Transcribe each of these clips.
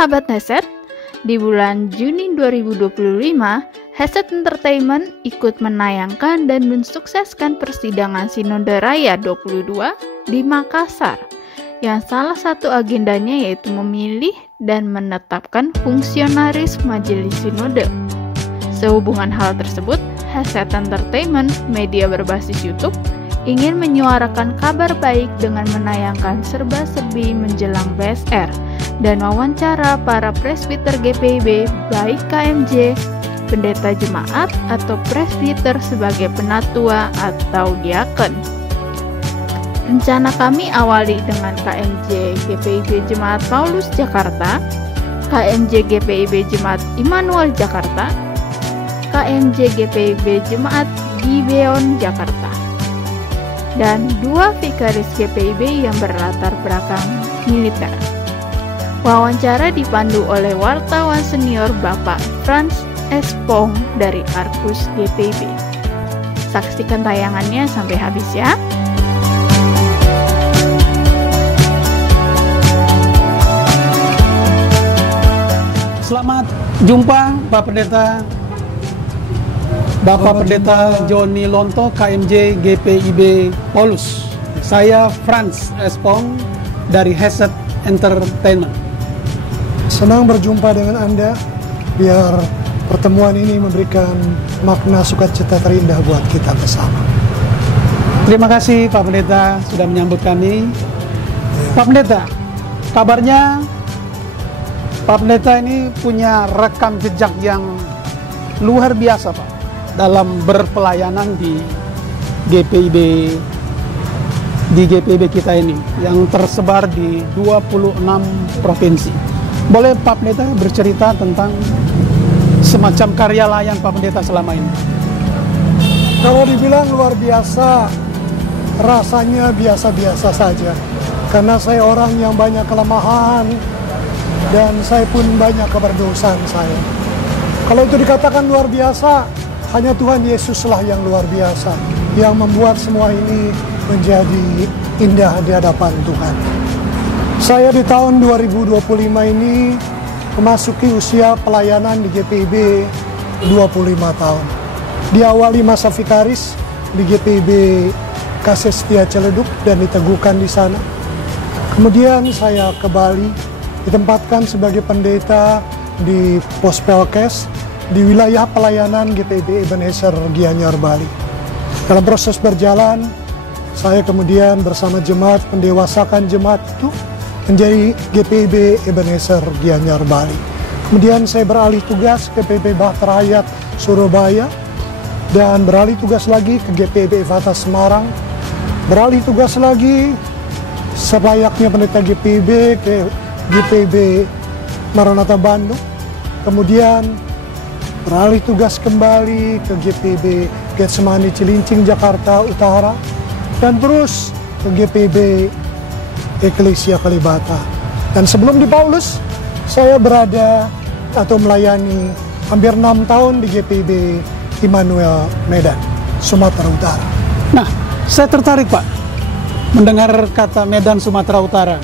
Sahabat Headset, di bulan Juni 2025, Headset Entertainment ikut menayangkan dan mensukseskan persidangan Sinode Raya 22 di Makassar, yang salah satu agendanya yaitu memilih dan menetapkan fungsionaris Majelis Sinode. Sehubungan hal tersebut, Headset Entertainment, media berbasis YouTube, ingin menyuarakan kabar baik dengan menayangkan serba-serbi menjelang BSR dan wawancara para presbiter GPIB baik KMJ, pendeta jemaat, atau presbiter sebagai penatua atau diaken. Rencana kami awali dengan KMJ GPIB Jemaat Paulus Jakarta, KMJ GPIB Jemaat Immanuel Jakarta, KMJ GPIB Jemaat Gibeon Jakarta, dan 2 vikaris GPIB yang berlatar belakang militer. Wawancara dipandu oleh wartawan senior Bapak Frans Espong dari Arkus GPIB. Saksikan tayangannya sampai habis ya. Selamat jumpa Bapak Pendeta Joni Lonto, KMJ GPIB Paulus. Saya Frans Espong dari Headset Entertainment. Senang berjumpa dengan Anda. Biar pertemuan ini memberikan makna sukacita terindah buat kita bersama. Terima kasih Pak Pendeta sudah menyambut kami. Pak Pendeta, kabarnya Pak Pendeta ini punya rekam jejak yang luar biasa Pak dalam berpelayanan di GPIB kita ini yang tersebar di 26 provinsi. Boleh Pak Pendeta bercerita tentang semacam karya layan Pak Pendeta selama ini? Kalau dibilang luar biasa, rasanya biasa-biasa saja. Karena saya orang yang banyak kelemahan dan saya pun banyak keberdosaan saya. Kalau itu dikatakan luar biasa, hanya Tuhan Yesuslah yang luar biasa, yang membuat semua ini menjadi indah di hadapan Tuhan. Saya di tahun 2025 ini memasuki usia pelayanan di GPIB 25 tahun. Diawali masa vikaris di GPIB Kasih Setia Ciledug dan diteguhkan di sana. Kemudian saya ke Bali, ditempatkan sebagai pendeta di Pospelkes di wilayah pelayanan GPIB Ebenezer Gianyar Bali. Dalam proses berjalan, saya kemudian bersama jemaat mendewasakan jemaat itu menjadi GPIB Ebenezer Gianyar Bali. Kemudian saya beralih tugas ke GPIB Bahtera Hayat Surabaya dan beralih tugas lagi ke GPIB Efata Semarang. Beralih tugas lagi selayaknya pendeta GPIB ke GPIB Maranatha Bandung. Kemudian beralih tugas kembali ke GPIB Getsemani Cilincing Jakarta Utara dan terus ke GPIB Eklesia Kalibata. Dan sebelum di Paulus, saya berada atau melayani hampir 6 tahun di GPIB Immanuel Medan, Sumatera Utara. Nah, saya tertarik Pak mendengar kata Medan Sumatera Utara.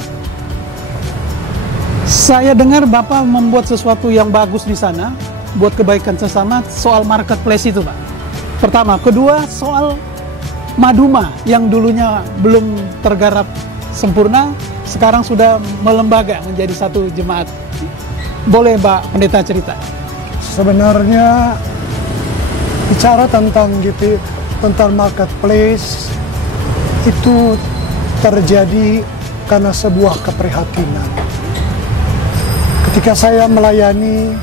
Saya dengar Bapak membuat sesuatu yang bagus di sana buat kebaikan sesama, soal marketplace itu Pak. Pertama, kedua soal Maduma yang dulunya belum tergarap sempurna, sekarang sudah melembaga menjadi satu jemaat. Boleh Pak Pendeta cerita? Sebenarnya bicara tentang tentang marketplace itu terjadi karena sebuah keprihatinan. Ketika saya melayani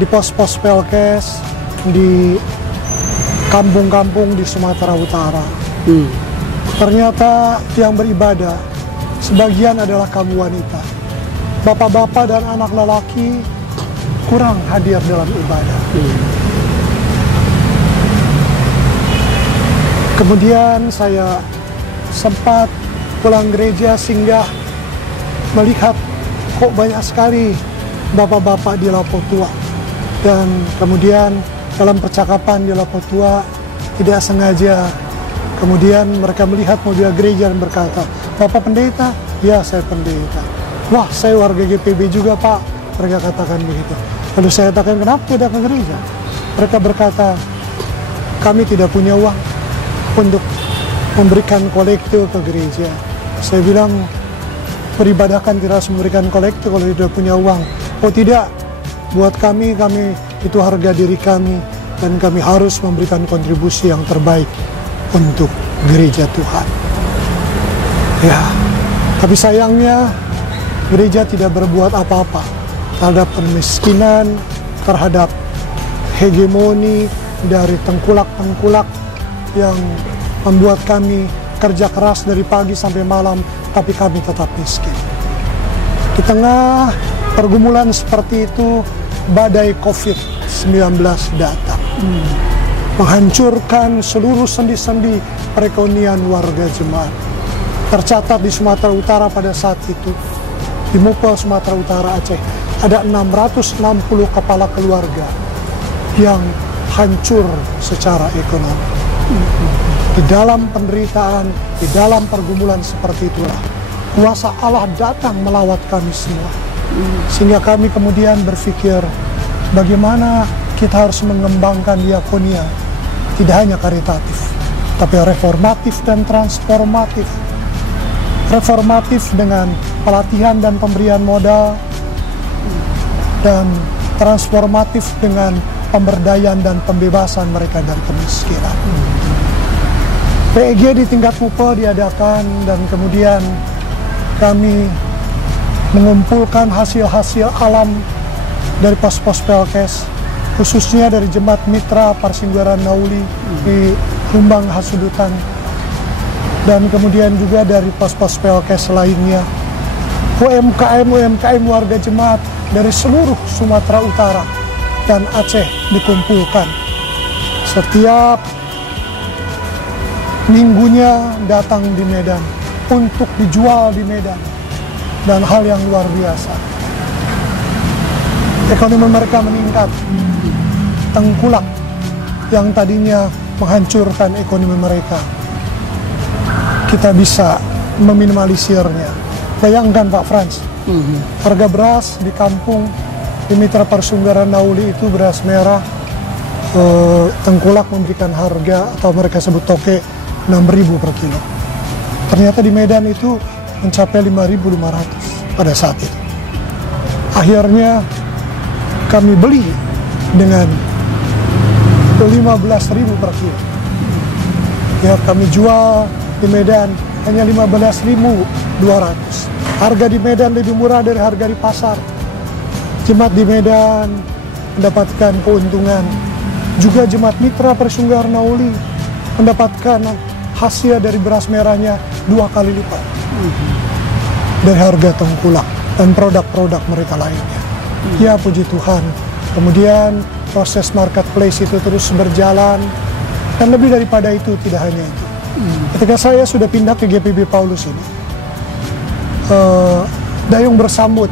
di pos-pos Pelkes di kampung-kampung di Sumatera Utara, ternyata yang beribadah sebagian adalah kaum wanita. Bapak-bapak dan anak lelaki kurang hadir dalam ibadah. Kemudian saya sempat pulang gereja singgah melihat kok banyak sekali bapak-bapak di Lapo Tua. Dan kemudian dalam percakapan di Lapo Tua tidak sengaja kemudian mereka melihat mobil gereja dan berkata, "Bapak pendeta?" "Ya, saya pendeta." "Wah, saya warga GPIB juga Pak." Mereka katakan begitu. Lalu saya katakan, kenapa tidak ke gereja? Mereka berkata, kami tidak punya uang untuk memberikan kolekte ke gereja. Saya bilang, beribadah kan tidak harus memberikan kolekte kalau tidak punya uang. Oh tidak, buat kami itu harga diri kami, dan kami harus memberikan kontribusi yang terbaik untuk gereja Tuhan. Ya, tapi sayangnya gereja tidak berbuat apa-apa terhadap kemiskinan, terhadap hegemoni dari tengkulak-tengkulak yang membuat kami kerja keras dari pagi sampai malam, tapi kami tetap miskin. Di tengah pergumulan seperti itu, badai COVID-19 datang, menghancurkan seluruh sendi-sendi perekonomian warga jemaat. Tercatat di Sumatera Utara pada saat itu, di Mupel Sumatera Utara Aceh, ada 660 kepala keluarga yang hancur secara ekonomi. Di dalam penderitaan, di dalam pergumulan seperti itulah, kuasa Allah datang melawat kami semua. Sehingga kami kemudian berpikir, bagaimana kita harus mengembangkan diakonia, tidak hanya karitatif, tapi reformatif dan transformatif. Reformatif dengan pelatihan dan pemberian modal, dan transformatif dengan pemberdayaan dan pembebasan mereka dari kemiskinan. PEG di tingkat Mupel diadakan, dan kemudian kami mengumpulkan hasil-hasil alam dari pos-pos Pelkes, khususnya dari Jemaat Mitra Parsinggaran Nauli di Lumbang Hasudutan, dan kemudian juga dari pos-pos Pelkes lainnya. UMKM warga jemaat dari seluruh Sumatera Utara dan Aceh dikumpulkan. Setiap minggunya datang di Medan untuk dijual di Medan, dan hal yang luar biasa. Ekonomi mereka meningkat. Tengkulak yang tadinya menghancurkan ekonomi mereka, kita bisa meminimalisirnya. Bayangkan Pak Frans, harga beras di kampung di Mitra Parsinggaran Nauli itu beras merah, Tengkulak memberikan harga, atau mereka sebut toke, 6.000 per kilo. Ternyata di Medan itu mencapai 5.500 pada saat itu. Akhirnya kami beli dengan 15.000 per kilo. Ya, kami jual di Medan hanya 15.200. Harga di Medan lebih murah dari harga di pasar. Jemaat di Medan mendapatkan keuntungan. Juga Jemaat Mitra Parsinggaran Nauli mendapatkan hasil dari beras merahnya 2 kali lipat dari harga Tengkulak dan produk-produk mereka lainnya. Ya, puji Tuhan. Kemudian proses marketplace itu terus berjalan, dan lebih daripada itu, tidak hanya itu. Ketika saya sudah pindah ke GPB Paulus ini, Dayung bersambut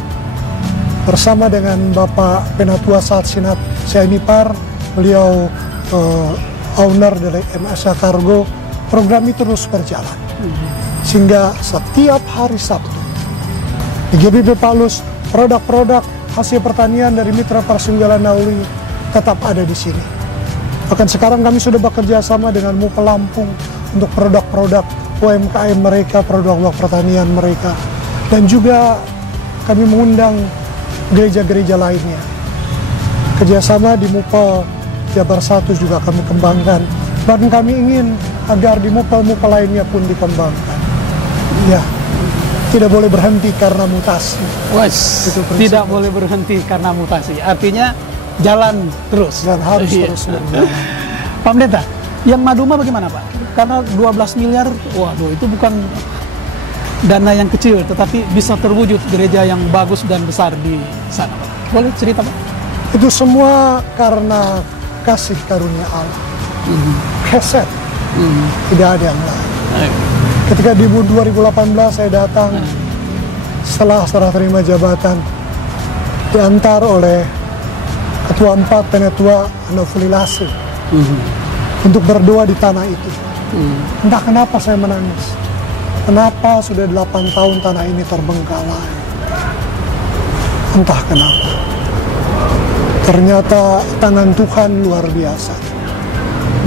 bersama dengan Bapak Penatua Saat Sinat Sianipar, beliau owner dari MSA Cargo. Program itu terus berjalan, sehingga setiap hari Sabtu di GPB Paulus, produk-produk hasil pertanian dari Mitra Parsinggaran Nauli tetap ada di sini. Bahkan sekarang kami sudah bekerja sama dengan Mupel Lampung untuk produk-produk UMKM mereka, produk-produk pertanian mereka. Dan juga kami mengundang gereja-gereja lainnya. Kerjasama di Mupel Jabar 1 juga kami kembangkan. Dan kami ingin agar di Mupel-Mupel lainnya pun dikembangkan. Ya, tidak boleh berhenti karena mutasi. Tidak boleh berhenti karena mutasi. Artinya jalan terus. Dan harus terus berjalan. Pak Pendeta, yang Maduma bagaimana Pak? Karena 12 miliar, waduh itu bukan dana yang kecil, tetapi bisa terwujud gereja yang bagus dan besar di sana Pak. Boleh cerita Pak? Itu semua karena kasih karunia Allah. Keset. Tidak ada yang lain. Ketika di 2018 saya datang, setelah serah terima jabatan, diantar oleh Ketua 4 Penatua Anofulilase untuk berdoa di tanah itu. Entah kenapa saya menangis. Kenapa sudah 8 tahun tanah ini terbengkalai? Entah kenapa. Ternyata tangan Tuhan luar biasa.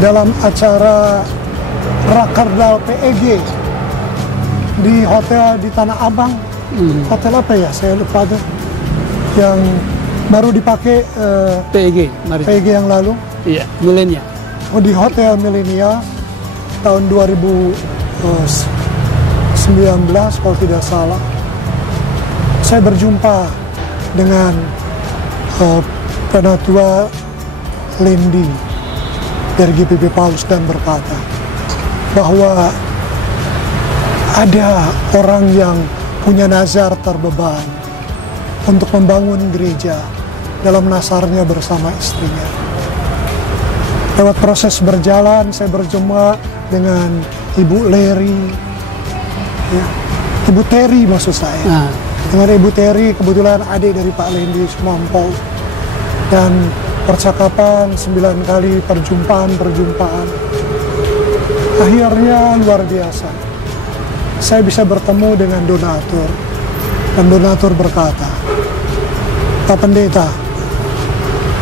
Dalam acara Rakerdal PEG di hotel di Tanah Abang, hotel apa ya? Saya lupa tuh. Yang baru dipakai PEG yang lalu. Iya, Milenia. Oh, di Hotel Milenia tahun 2019 kalau tidak salah. Saya berjumpa dengan Penatua Lendi dari GPIB Paulus dan berkata bahwa ada orang yang punya nazar terbeban untuk membangun gereja dalam nazarnya bersama istrinya. Lewat proses berjalan, saya berjumpa dengan Ibu Leri, ya, Ibu Terry maksud saya. Dengan Ibu Terry, kebetulan adik dari Pak Lendi Sumampol. Dan percakapan 9 kali perjumpaan. Akhirnya luar biasa. Saya bisa bertemu dengan donatur. Dan donatur berkata, Pak Pendeta,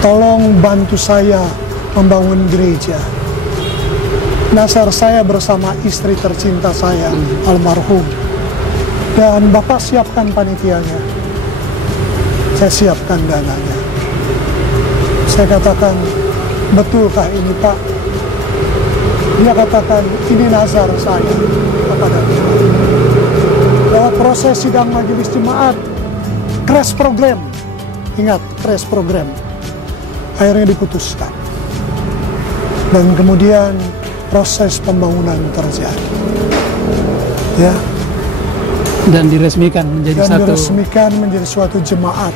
tolong bantu saya membangun gereja. Nazar saya bersama istri tercinta saya, almarhum. Dan Bapak siapkan panitianya. Saya siapkan dananya. Saya katakan, betulkah ini Pak? Dia katakan, ini nazar saya kepada Tuhan. Lewat proses sidang majelis jemaat, crash program. Ingat, crash program. Akhirnya diputuskan. Dan kemudian proses pembangunan terjadi. Ya. Dan diresmikan menjadi suatu jemaat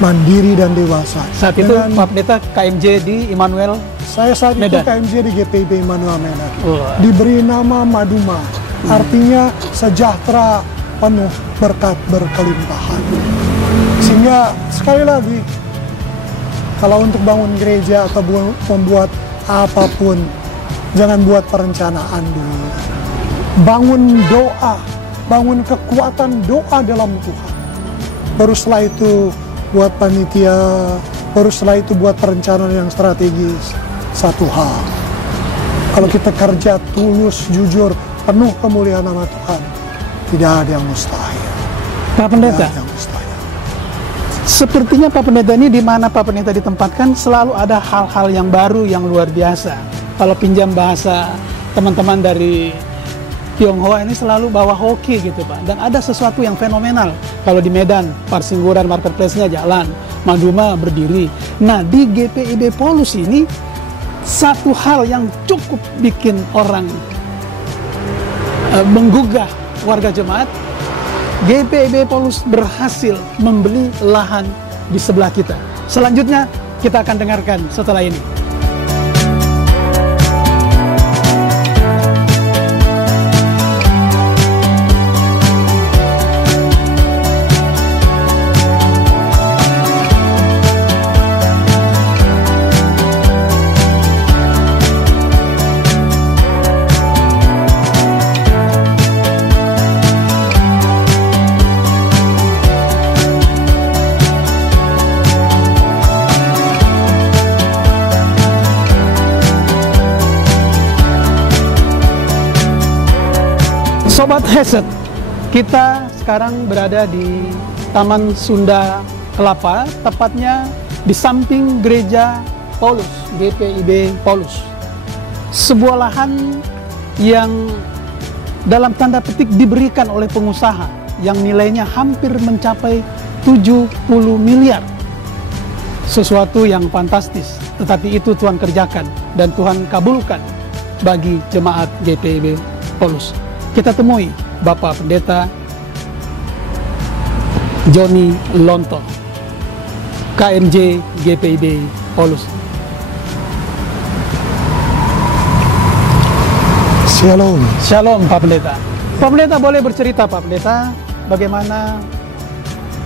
mandiri dan dewasa. Saat itu Pak Pendeta KMJ di Immanuel. Saya saat Medan. itu KMJ di GPIB Immanuel Medan. Diberi nama Maduma, artinya sejahtera penuh berkat berkelimpahan. Sehingga sekali lagi, kalau untuk bangun gereja atau membuat apapun, jangan buat perencanaan dulu. Bangun doa, bangun kekuatan doa dalam Tuhan. Baru setelah itu buat panitia, baru setelah itu buat perencanaan yang strategis. Satu hal, kalau kita kerja tulus, jujur, penuh kemuliaan nama Tuhan, tidak ada yang mustahil. Pak Pendeta, sepertinya Pak Pendeta ini, di mana Pak Pendeta ditempatkan, selalu ada hal-hal yang baru, yang luar biasa. Kalau pinjam bahasa teman-teman dari Tionghoa ini, selalu bawa hoki gitu Pak. Dan ada sesuatu yang fenomenal. Kalau di Medan, Parsingguran marketplace-nya jalan, Maduma berdiri. Nah, di GPIB Paulus ini, satu hal yang cukup bikin orang menggugah warga jemaat, GPIB Paulus berhasil membeli lahan di sebelah kita. Selanjutnya kita akan dengarkan setelah ini. Sobat Heset, kita sekarang berada di Taman Sunda Kelapa, tepatnya di samping Gereja Paulus, GPIB Paulus. Sebuah lahan yang dalam tanda petik diberikan oleh pengusaha yang nilainya hampir mencapai 70 miliar. Sesuatu yang fantastis, tetapi itu Tuhan kerjakan dan Tuhan kabulkan bagi jemaat GPIB Paulus. Kita temui Bapak Pendeta Joni Lonto, KMJ GPIB Paulus. Shalom. Shalom Pak Pendeta. Pak Pendeta boleh bercerita Pak Pendeta bagaimana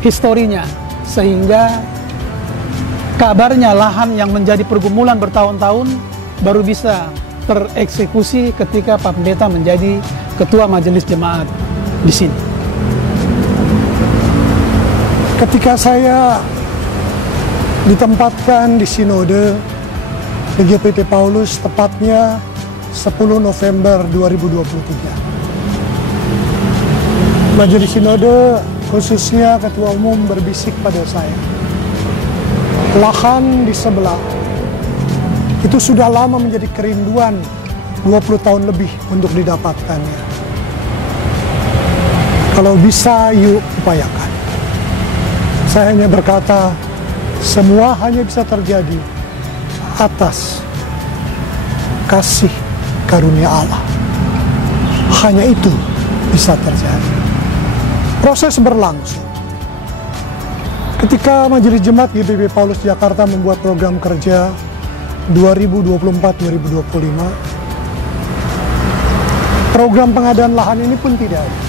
historinya sehingga kabarnya lahan yang menjadi pergumulan bertahun-tahun baru bisa tereksekusi ketika Pak Pendeta menjadi ketua majelis jemaat di sini. Ketika saya ditempatkan di sinode di GPT Paulus, tepatnya 10 November 2023. Majelis Sinode, khususnya Ketua Umum, berbisik pada saya. Lahan di sebelah itu sudah lama menjadi kerinduan, 20 tahun lebih untuk didapatkannya. Kalau bisa, yuk upayakan. Saya hanya berkata, semua hanya bisa terjadi atas kasih karunia Allah. Hanya itu bisa terjadi. Proses berlangsung. Ketika Majelis Jemaat GPP Paulus Jakarta membuat program kerja 2024-2025, program pengadaan lahan ini pun tidak ada.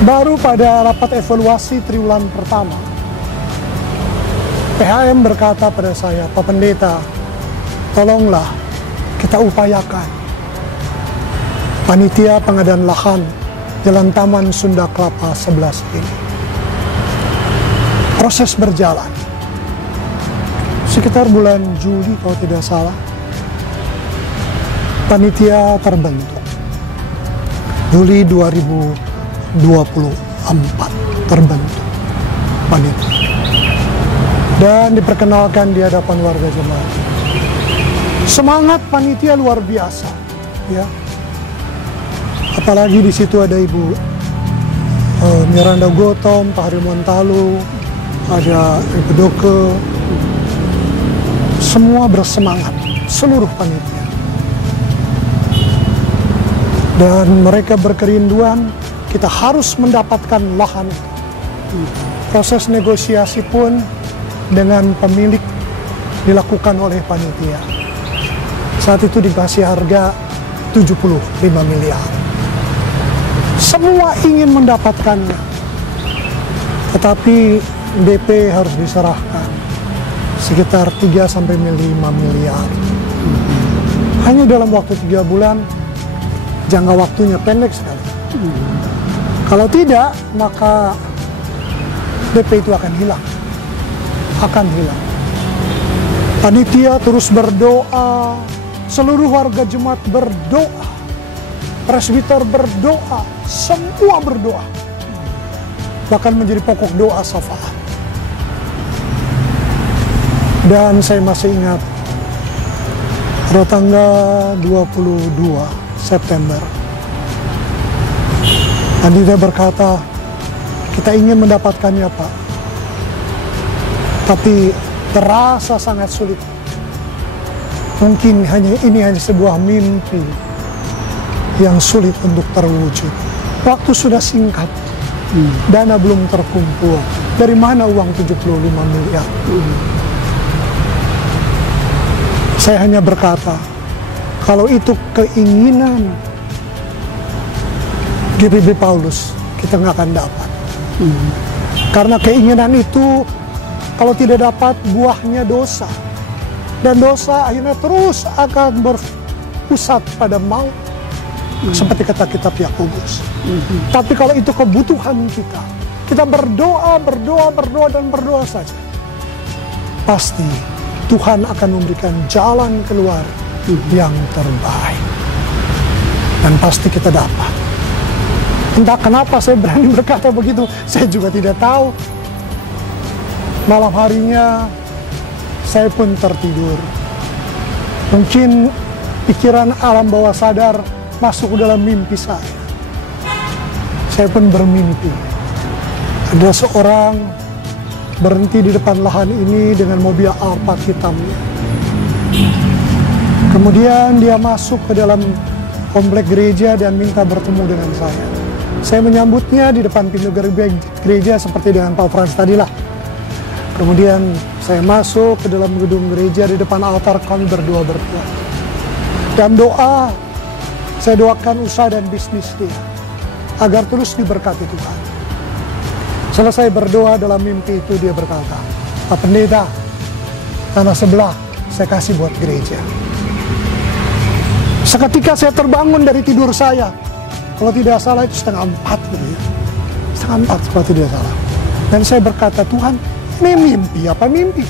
Baru pada rapat evaluasi triwulan pertama, PHM berkata pada saya, Pak Pendeta, tolonglah kita upayakan panitia pengadaan lahan Jalan Taman Sunda Kelapa 11 ini. Proses berjalan. Sekitar bulan Juli kalau tidak salah, panitia terbentuk. Juli 2024 terbentuk panitia. Dan diperkenalkan di hadapan warga jemaat. Semangat panitia luar biasa, ya. Apalagi di situ ada Ibu Miranda Gotom, Pak Harimon Talu, ada Ibu Doke. Semua bersemangat, seluruh panitia. Dan mereka berkerinduan, kita harus mendapatkan lahan. Proses negosiasi pun dengan pemilik dilakukan oleh panitia. Saat itu dikasih harga 75 miliar. Semua ingin mendapatkannya. Tetapi DP harus diserahkan sekitar 3-5 miliar. Hanya dalam waktu 3 bulan, jangka waktunya pendek sekali. Kalau tidak, maka DP itu akan hilang. Panitia terus berdoa, seluruh warga jemaat berdoa, presbiter berdoa, semua berdoa. Bahkan menjadi pokok doa syafaat. Dan saya masih ingat pada tanggal 22 September, panitia berkata, kita ingin mendapatkannya, Pak. Tapi terasa sangat sulit. Mungkin ini hanya sebuah mimpi yang sulit untuk terwujud. Waktu sudah singkat, dana belum terkumpul. Dari mana uang 75 miliar? Saya hanya berkata, kalau itu keinginan GPP Paulus, kita nggak akan dapat. Karena keinginan itu, kalau tidak dapat, buahnya dosa. Dan dosa akhirnya terus akan berpusat pada maut. Seperti kata kitab Yakobus. Tapi kalau itu kebutuhan kita berdoa dan berdoa saja. Pasti Tuhan akan memberikan jalan keluar yang terbaik. Dan pasti kita dapat. Entah kenapa saya berani berkata begitu, saya juga tidak tahu. Malam harinya saya pun tertidur. Mungkin pikiran alam bawah sadar masuk ke dalam mimpi saya. Saya pun bermimpi. Ada seorang berhenti di depan lahan ini dengan mobil Alphard hitamnya. Kemudian dia masuk ke dalam komplek gereja dan minta bertemu dengan saya. Saya menyambutnya di depan pintu gereja seperti dengan Pak Frans tadilah. Kemudian saya masuk ke dalam gedung gereja, di depan altar kami berdoa. Dan doa, saya doakan usaha dan bisnis dia, agar terus diberkati Tuhan. Selesai berdoa dalam mimpi itu dia berkata, Pak Pendeta, tanah sebelah saya kasih buat gereja. Seketika saya terbangun dari tidur saya, kalau tidak salah itu 3:30 gitu ya. 3:30 kalau tidak salah. Dan saya berkata, Tuhan, ini mimpi apa mimpi?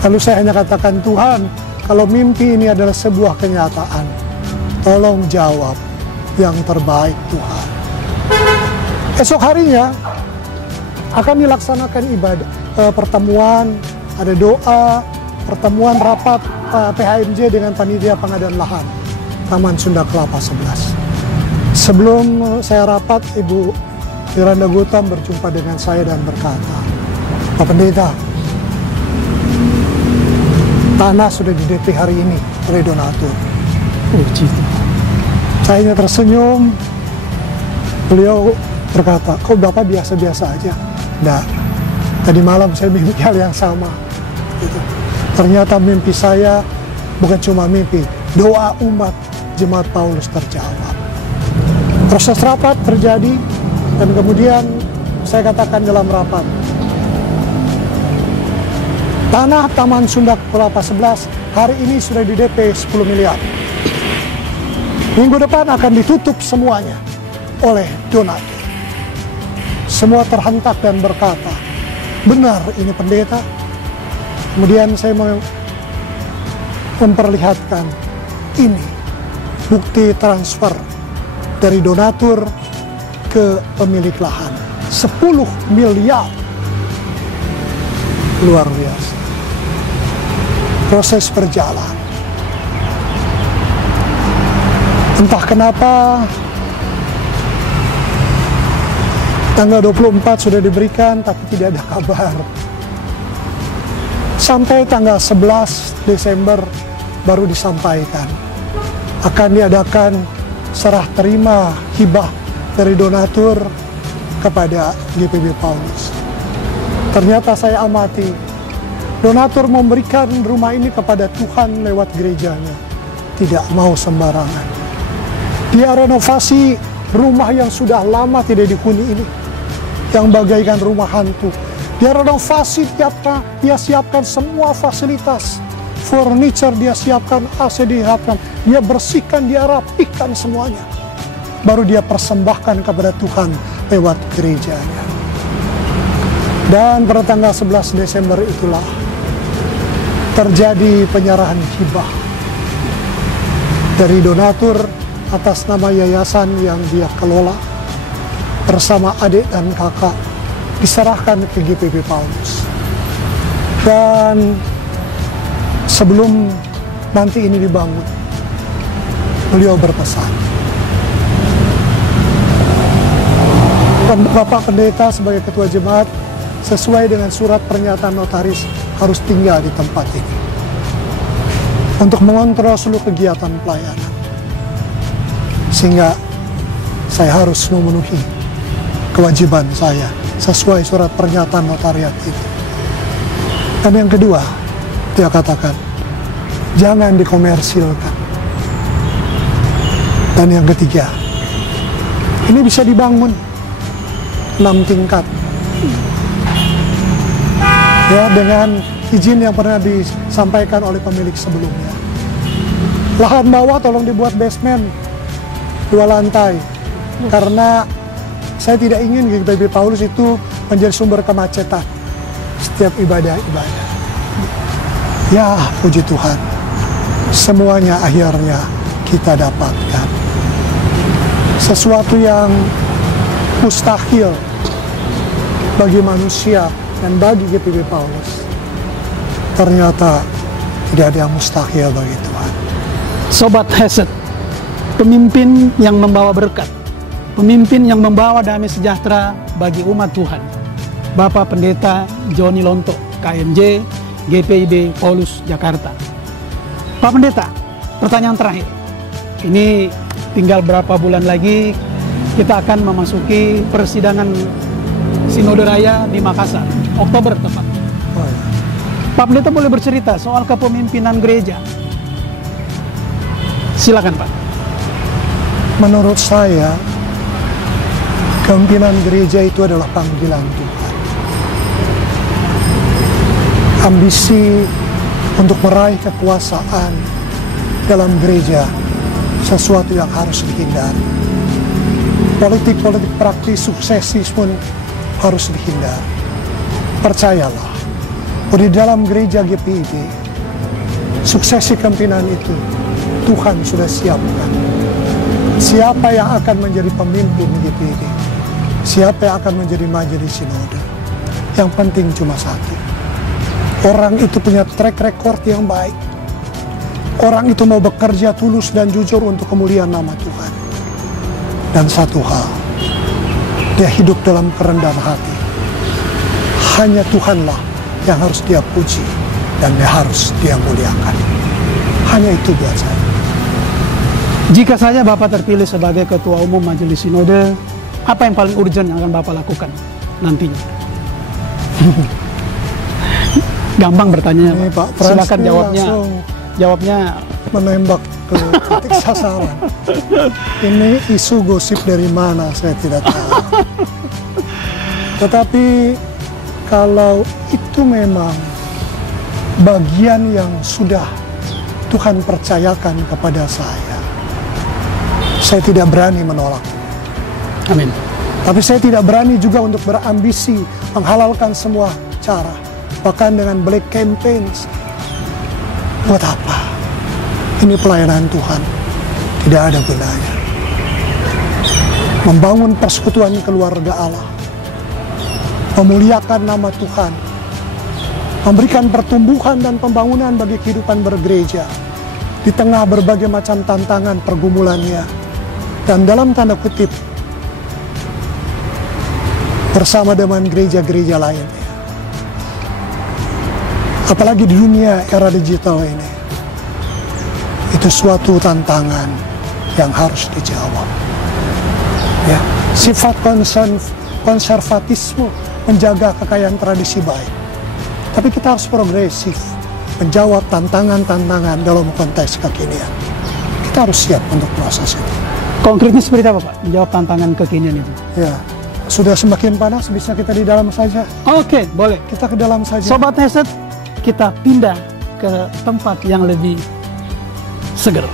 Lalu saya hanya katakan, Tuhan, kalau mimpi ini adalah sebuah kenyataan, tolong jawab yang terbaik Tuhan. Esok harinya akan dilaksanakan ibadah, pertemuan, ada doa, pertemuan rapat PHMJ dengan panitia pengadaan lahan Taman Sunda Kelapa 11. Sebelum saya rapat, Ibu Yolanda Gutam berjumpa dengan saya dan berkata, Pak Pendeta, tanah sudah di DP hari ini oleh donatur. Saya hanya tersenyum. Beliau berkata, kok Bapak biasa-biasa aja? Nah, tadi malam saya mimpi hal yang sama. Gitu. Ternyata mimpi saya bukan cuma mimpi, doa umat Jemaat Paulus terjawab. Proses rapat terjadi, dan kemudian saya katakan dalam rapat, tanah Taman Sunda Kelapa 11 hari ini sudah di DP 10 miliar. Minggu depan akan ditutup semuanya oleh donatur. Semua terhentak dan berkata, benar ini pendeta? Kemudian saya memperlihatkan ini bukti transfer dari donatur ke pemilik lahan 10 miliar. Luar biasa. Proses berjalan. Entah kenapa tanggal 24 sudah diberikan tapi tidak ada kabar. Sampai tanggal 11 Desember baru disampaikan akan diadakan serah terima hibah dari donatur kepada GPB Paulus. Ternyata saya amati, donatur memberikan rumah ini kepada Tuhan lewat gerejanya. Tidak mau sembarangan. Dia renovasi rumah yang sudah lama tidak dihuni ini, yang bagaikan rumah hantu. Dia renovasi, dia siapkan semua fasilitas, furniture dia siapkan, AC disiapkan, dia bersihkan, dia rapihkan semuanya. Baru dia persembahkan kepada Tuhan lewat gerejanya. Dan pada tanggal 11 Desember itulah terjadi penyerahan hibah dari donatur atas nama yayasan yang dia kelola bersama adik dan kakak, diserahkan ke GPB Paulus. Dan sebelum nanti ini dibangun, beliau berpesan, Bapak Pendeta sebagai ketua jemaat sesuai dengan surat pernyataan notaris harus tinggal di tempat ini untuk mengontrol seluruh kegiatan pelayanan, sehingga saya harus memenuhi kewajiban saya sesuai surat pernyataan notariat itu. Dan yang kedua, dia katakan jangan dikomersilkan. Dan yang ketiga, ini bisa dibangun 6 tingkat ya, dengan izin yang pernah disampaikan oleh pemilik sebelumnya. Lahan bawah tolong dibuat basement 2 lantai, karena saya tidak ingin GPB Paulus itu menjadi sumber kemacetan setiap ibadah-ibadah. Ya, puji Tuhan, semuanya akhirnya kita dapatkan. Sesuatu yang mustahil bagi manusia dan bagi GPB Paulus, ternyata tidak ada yang mustahil bagi Tuhan. Sobat Hesed, pemimpin yang membawa berkat, pemimpin yang membawa damai sejahtera bagi umat Tuhan, Bapak Pendeta Joni Lonto, KMJ GPIB Paulus Jakarta. Pak Pendeta, pertanyaan terakhir. Ini tinggal berapa bulan lagi kita akan memasuki persidangan Sinode Raya di Makassar, Oktober tepat. Pak Pendeta boleh bercerita soal kepemimpinan gereja. Silakan Pak. Menurut saya, kepemimpinan gereja itu adalah panggilan Tuhan. Ambisi untuk meraih kekuasaan dalam gereja sesuatu yang harus dihindari. Politik-politik praktis suksesi pun harus dihindari. Percayalah, di dalam gereja GPIB, suksesi kepemimpinan itu Tuhan sudah siapkan. Siapa yang akan menjadi pemimpin GPIB? Siapa yang akan menjadi majelis sinode? Yang penting cuma satu. Orang itu punya track record yang baik. Orang itu mau bekerja tulus dan jujur untuk kemuliaan nama Tuhan. Dan satu hal, dia hidup dalam kerendahan hati. Hanya Tuhanlah yang harus dia puji dan dia harus dia muliakan. Hanya itu buat saya. Jika saja Bapak terpilih sebagai Ketua Umum Majelis Sinode, apa yang paling urgent yang akan Bapak lakukan nantinya? Gampang bertanya, Ini Pak. Pak Silakan jawabnya menembak ke titik sasaran. Ini isu gosip dari mana saya tidak tahu. Tetapi kalau itu memang bagian yang sudah Tuhan percayakan kepada saya tidak berani menolak. Amin. Tapi saya tidak berani juga untuk berambisi menghalalkan semua cara, bahkan dengan black campaigns. Buat apa? Ini pelayanan Tuhan, tidak ada gunanya. Membangun persekutuan keluarga Allah, memuliakan nama Tuhan, memberikan pertumbuhan dan pembangunan bagi kehidupan bergereja di tengah berbagai macam tantangan pergumulannya, dan dalam tanda kutip bersama dengan gereja-gereja lainnya. Apalagi di dunia era digital ini, itu suatu tantangan yang harus dijawab. Ya, sifat konservatisme menjaga kekayaan tradisi baik, tapi kita harus progresif menjawab tantangan-tantangan dalam konteks kekinian. Kita harus siap untuk proses itu. Konkretnya seperti apa, Pak? Menjawab tantangan kekinian itu. Ya, sudah semakin panas, bisa kita di dalam saja. Oke, boleh. Kita ke dalam saja. Sobat Heset, kita pindah ke tempat yang lebih seger.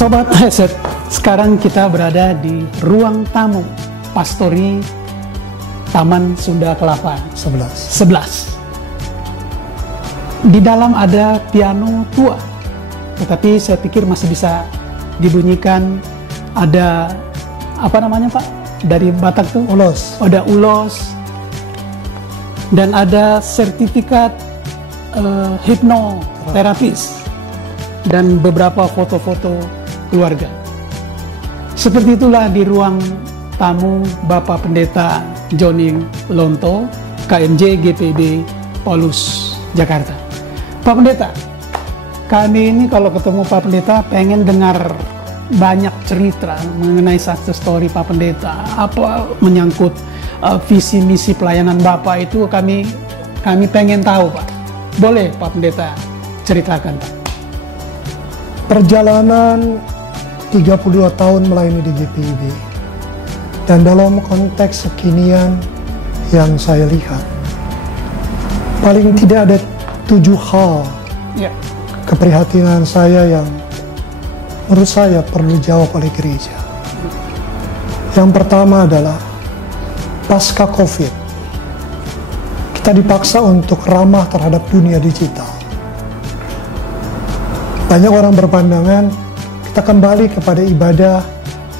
Sobat Heset, sekarang kita berada di ruang tamu Pastori Taman Sunda Kelapa 11. Di dalam ada piano tua, tetapi saya pikir masih bisa dibunyikan. Ada apa namanya, Pak? Dari Batak tuh? Ulos. Ada ulos. Dan ada sertifikat hipnoterapis dan beberapa foto-foto keluarga. Seperti itulah di ruang tamu Bapak Pendeta Joni Lonto, KMJ GPIB Paulus Jakarta. Pak Pendeta, kami ini kalau ketemu Pak Pendeta pengen dengar banyak cerita mengenai success story Pak Pendeta, apa menyangkut visi misi pelayanan Bapak itu kami pengen tahu, Pak. Boleh Pak Pendeta ceritakan, Pak? Perjalanan 32 tahun melayani di GPIB, dan dalam konteks kekinian yang saya lihat, paling tidak ada 7 hal keprihatinan saya yang menurut saya perlu dijawab oleh gereja. Yang pertama adalah pasca COVID, kita dipaksa untuk ramah terhadap dunia digital. Banyak orang berpandangan kita kembali kepada ibadah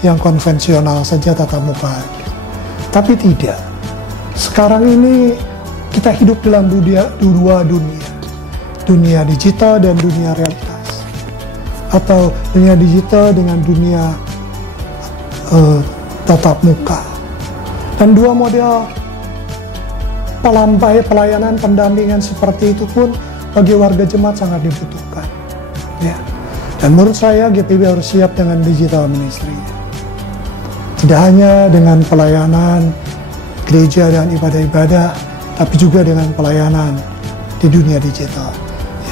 yang konvensional saja, tatap muka. Tapi tidak. Sekarang ini kita hidup dalam dua dunia. Dunia digital dan dunia realitas. Atau dunia digital dengan dunia tatap muka. Dan dua model pelayanan pendampingan seperti itu pun bagi warga jemaat sangat dibutuhkan. Ya. Dan menurut saya GPIB harus siap dengan digital ministry. Tidak hanya dengan pelayanan gereja dan ibadah-ibadah, tapi juga dengan pelayanan di dunia digital.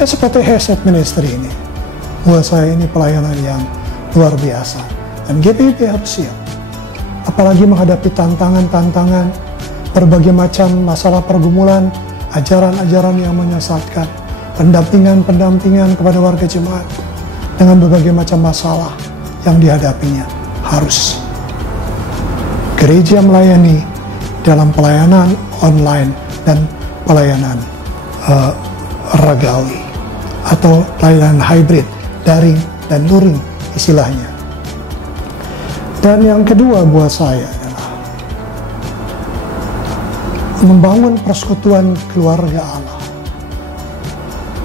Ya seperti Headset Ministry ini. Buat saya ini pelayanan yang luar biasa. Dan GPIB harus siap. Apalagi menghadapi tantangan-tantangan, berbagai macam masalah pergumulan, ajaran-ajaran yang menyesatkan, pendampingan kepada warga jemaat dengan berbagai macam masalah yang dihadapinya. Harus gereja melayani dalam pelayanan online dan pelayanan ragawi atau pelayanan hybrid, daring dan luring istilahnya. Dan yang kedua buat saya adalah membangun persekutuan keluarga Allah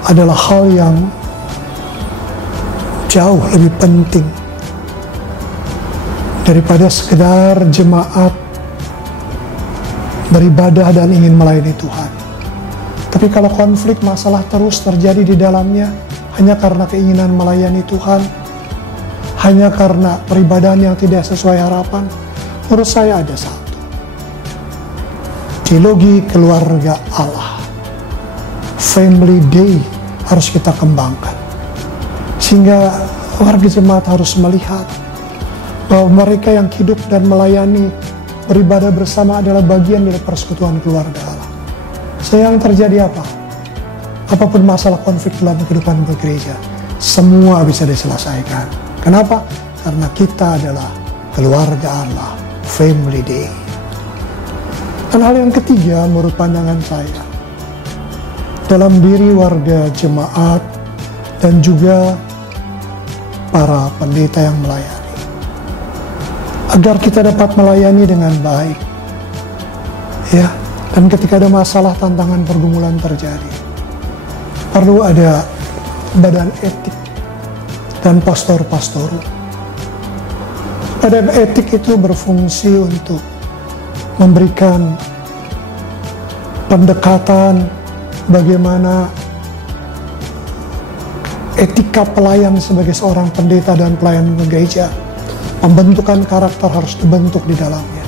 adalah hal yang jauh lebih penting daripada sekedar jemaat beribadah dan ingin melayani Tuhan. Tapi kalau konflik masalah terus terjadi di dalamnya hanya karena keinginan melayani Tuhan, hanya karena peribadahan yang tidak sesuai harapan, menurut saya ada satu. Teologi keluarga Allah, Family Day, harus kita kembangkan. Sehingga warga jemaat harus melihat bahwa mereka yang hidup dan melayani beribadah bersama adalah bagian dari persekutuan keluarga Allah. Sehingga yang terjadi apa? Apapun masalah konflik dalam kehidupan bergereja, semua bisa diselesaikan. Kenapa? Karena kita adalah keluarga Allah, Family Day. Dan hal yang ketiga menurut pandangan saya, dalam diri warga jemaat dan juga para pendeta yang melayani, agar kita dapat melayani dengan baik, ya. Dan ketika ada masalah, tantangan, pergumulan terjadi, perlu ada badan etik dan pastor-pastor. Badan etik itu berfungsi untuk memberikan pendekatan bagaimana etika pelayan sebagai seorang pendeta dan pelayan gereja. Pembentukan karakter harus dibentuk di dalamnya.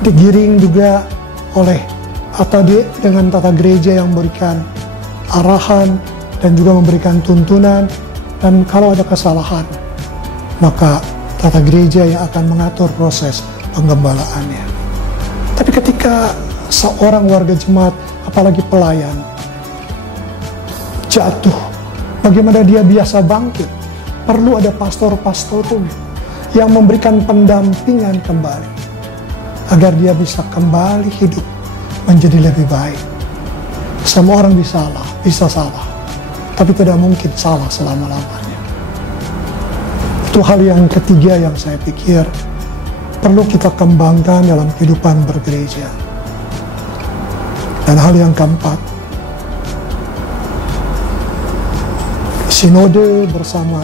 Digiring juga oleh atau dengan tata gereja yang memberikan arahan dan juga memberikan tuntunan. Dan kalau ada kesalahan, maka tata gereja yang akan mengatur proses penggembalaannya. Tapi ketika seorang warga jemaat, apalagi pelayan, jatuh, bagaimana dia biasa bangkit? Perlu ada pastor-pastor yang memberikan pendampingan kembali, agar dia bisa kembali hidup menjadi lebih baik. Semua orang bisa salah, tapi tidak mungkin salah selama-lamanya. Itu hal yang ketiga yang saya pikir perlu kita kembangkan dalam kehidupan bergereja. Dan hal yang keempat, sinode bersama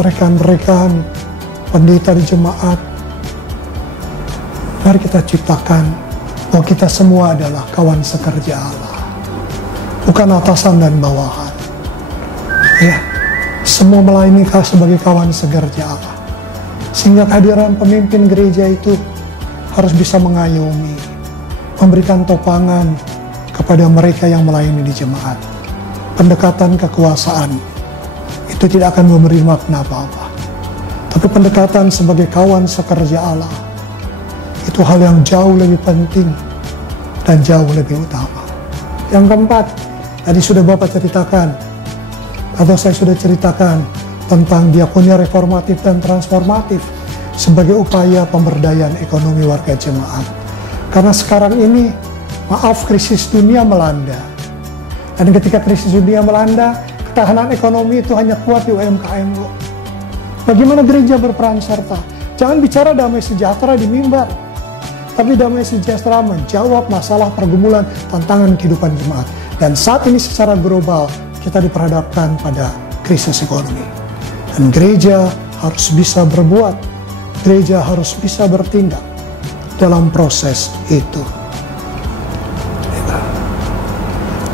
rekan-rekan pendeta di jemaat. Mari kita ciptakan bahwa kita semua adalah kawan sekerja Allah, bukan atasan dan bawahan. Ya, semua melayani sebagai kawan sekerja Allah. Sehingga kehadiran pemimpin gereja itu harus bisa mengayomi, memberikan topangan kepada mereka yang melayani di jemaat. Pendekatan kekuasaan itu tidak akan memberi makna apa-apa. Tapi pendekatan sebagai kawan sekerja Allah, itu hal yang jauh lebih penting dan jauh lebih utama. Yang keempat, tadi sudah Bapak ceritakan, atau saya sudah ceritakan tentang diakonia reformatif dan transformatif sebagai upaya pemberdayaan ekonomi warga jemaat. Karena sekarang ini, krisis dunia melanda. Dan ketika krisis dunia melanda, ketahanan ekonomi itu hanya kuat di UMKM. Bagaimana gereja berperan serta? Jangan bicara damai sejahtera di mimbar, tapi damai sejahtera menjawab masalah pergumulan tantangan kehidupan jemaat. Dan saat ini secara global kita diperhadapkan pada krisis ekonomi. Dan gereja harus bisa berbuat, gereja harus bisa bertindak dalam proses itu.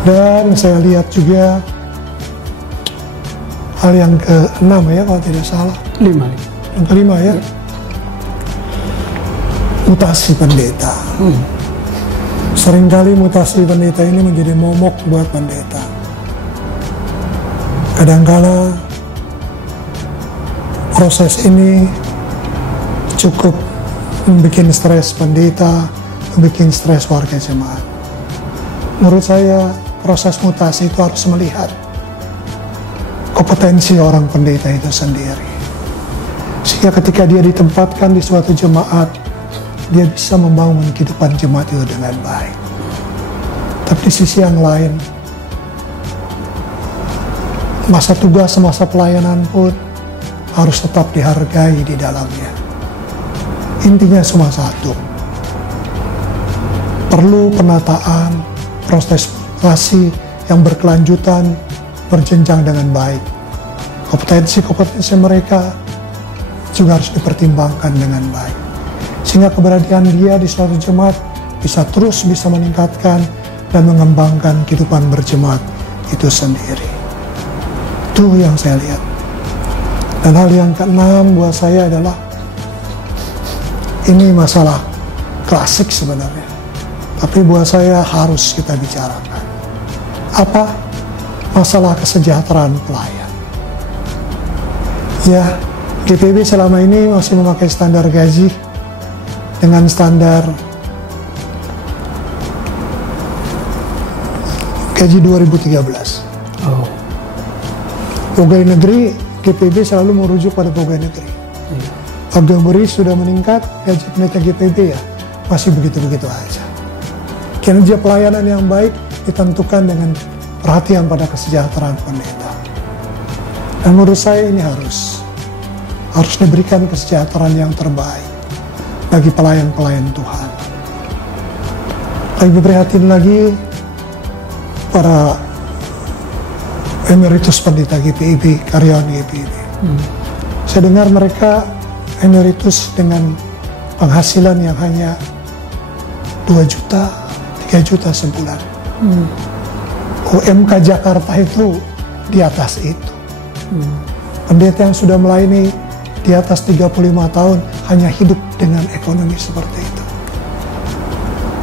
Dan saya lihat juga hal yang ke-6 ya, kalau tidak salah. 5. Yang kelima ya. Mutasi pendeta. Seringkali mutasi pendeta ini menjadi momok buat pendeta. Kadangkala proses ini cukup membuat stres pendeta, membuat stres warga jemaat. Menurut saya proses mutasi itu harus melihat kompetensi orang pendeta itu sendiri. Sehingga ketika dia ditempatkan di suatu jemaat, dia bisa membangun kehidupan jemaat itu dengan baik. Tapi di sisi yang lain, masa tugas, masa pelayanan pun harus tetap dihargai di dalamnya. Intinya cuma satu, perlu penataan, proses mutasi yang berkelanjutan, berjenjang dengan baik. Kompetensi mereka juga harus dipertimbangkan dengan baik, sehingga keberadaan dia di suatu jemaat bisa meningkatkan dan mengembangkan kehidupan berjemaat itu sendiri. Itu yang saya lihat. Dan hal yang ke-6 buat saya adalah, ini masalah klasik sebenarnya, tapi buat saya harus kita bicarakan. Apa? Masalah kesejahteraan pelayan. Ya, GPIB selama ini masih memakai standar gaji dengan standar gaji 2013. Pegawai negeri, GPIB selalu merujuk pada pegawai negeri. Harga beri sudah meningkat, gaji pendeta GPIB ya masih begitu-begitu aja. Kinerja pelayanan yang baik ditentukan dengan perhatian pada kesejahteraan pendeta. Dan menurut saya ini harus diberikan kesejahteraan yang terbaik bagi pelayan-pelayan Tuhan. Lebih prihatin lagi para emeritus pendeta GPIB, karyawan GPIB. Saya dengar mereka emeritus dengan penghasilan yang hanya 2 juta, 3 juta sebulan. UMK Jakarta itu di atas itu. Pendeta yang sudah melayani di atas 35 tahun hanya hidup dengan ekonomi seperti itu.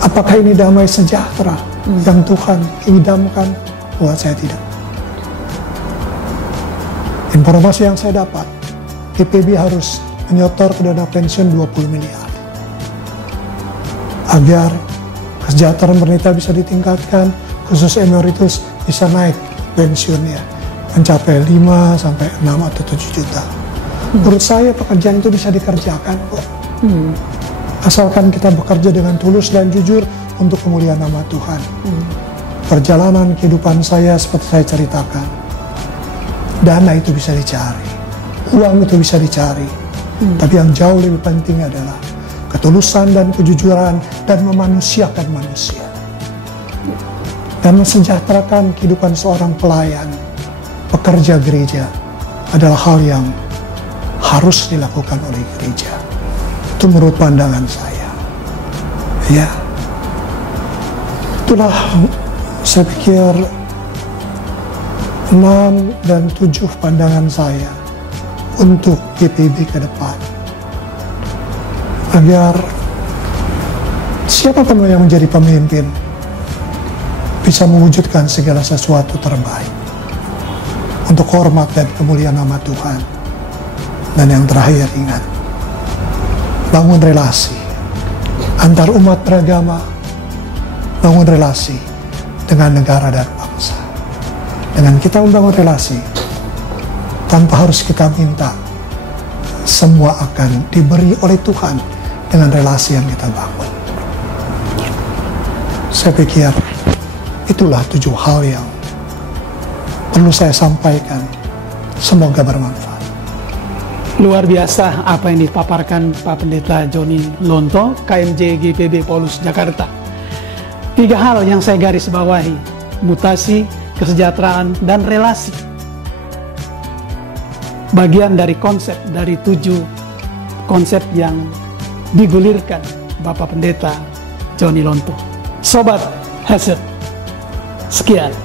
Apakah ini damai sejahtera yang Tuhan idamkan? Buat saya tidak. Informasi yang saya dapat, GPIB harus menyetor ke dana pensiun 20 miliar. Agar kesejahteraan pendeta bisa ditingkatkan, khusus emeritus bisa naik pensiunnya mencapai 5 sampai 6 atau 7 juta. Menurut saya pekerjaan itu bisa dikerjakan kok. Asalkan kita bekerja dengan tulus dan jujur untuk kemuliaan nama Tuhan. Perjalanan kehidupan saya seperti saya ceritakan, dana itu bisa dicari, uang itu bisa dicari, tapi yang jauh lebih penting adalah ketulusan dan kejujuran dan memanusiakan manusia dan mensejahterakan kehidupan seorang pelayan, pekerja gereja adalah hal yang harus dilakukan oleh gereja. Itu menurut pandangan saya. Ya, itulah saya pikir 6 dan 7 pandangan saya untuk GPIB ke depan. Agar siapapun yang menjadi pemimpin bisa mewujudkan segala sesuatu terbaik untuk hormat dan kemuliaan nama Tuhan. Dan yang terakhir, ingat, bangun relasi antar umat beragama, bangun relasi dengan negara dan bangsa. Dengan kita membangun relasi, tanpa harus kita minta, semua akan diberi oleh Tuhan dengan relasi yang kita bangun. Saya pikir itulah 7 hal yang perlu saya sampaikan. Semoga bermanfaat. Luar biasa apa yang dipaparkan Pak Pendeta Joni Lonto, KMJ GPB Paulus Jakarta. 3 hal yang saya garis bawahi: mutasi, kesejahteraan, dan relasi. Bagian dari konsep dari 7 konsep yang digulirkan Bapak Pendeta Joni Lonto. Sobat Heset, sekian.